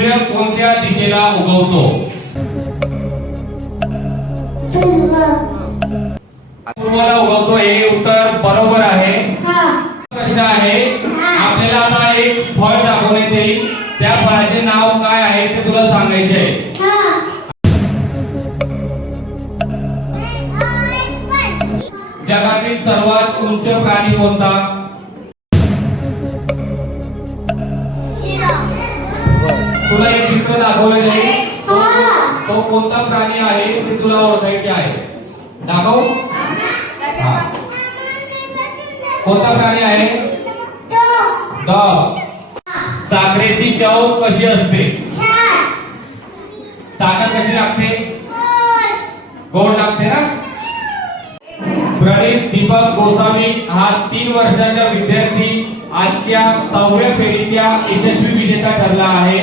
सूर्य कोणत्या दिशेला उगवतो? पूर्वला उगवतो, हे उत्तर बरोबर आहे. प्रश्न आहे, आपल्याला आता एक फळ दाखवण्यात येईल, त्या फळाचे नाव काय आहे ते तुला सांगायचे आहे. जगातील सर्वात उंच प्राणी कोणता? तुला एक चित्र दाखवले जाईल, तो कोणता प्राणी आहे ते तुला ओळखायचे आहे. दाखव. कोणता प्राणी आहे? डॉग. साखरेची चव कशी असते? साखर कशी लागते? गोड लागते ना. प्रणित दीपक गोसावी हा 3 वर्षाचा विद्यार्थी आजच्या 6व्या फेरीच्या यशस्वी विजेता ठरला आहे.